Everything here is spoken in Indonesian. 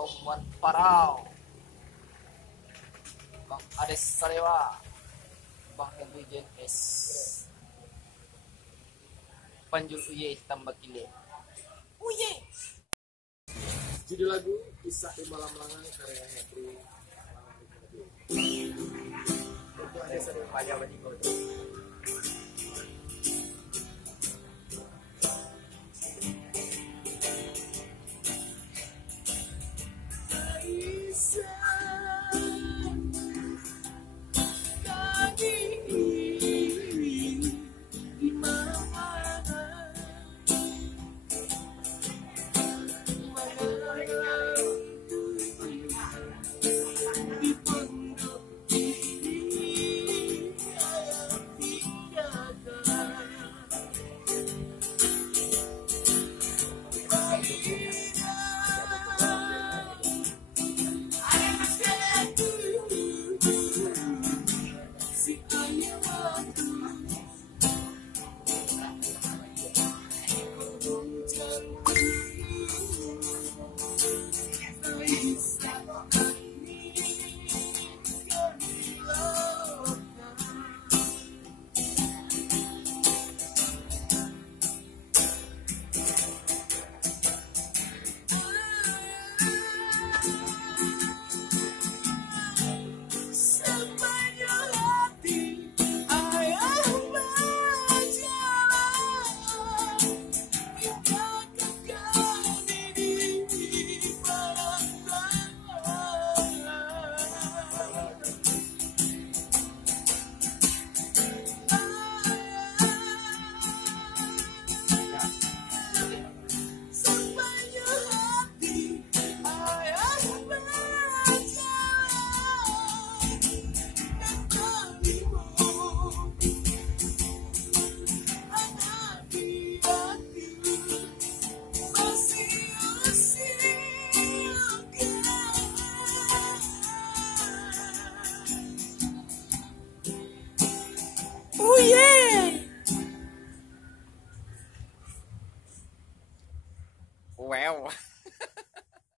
Om Wan Parau, Bang Ades Salewa, Bang Henry Jen S, Panjul Uye tambah kile. Uye. Judul lagu Kisah di Malam Langang karya Henry. Untuk ada satu payah bagi kau. Oh yeah. Wow.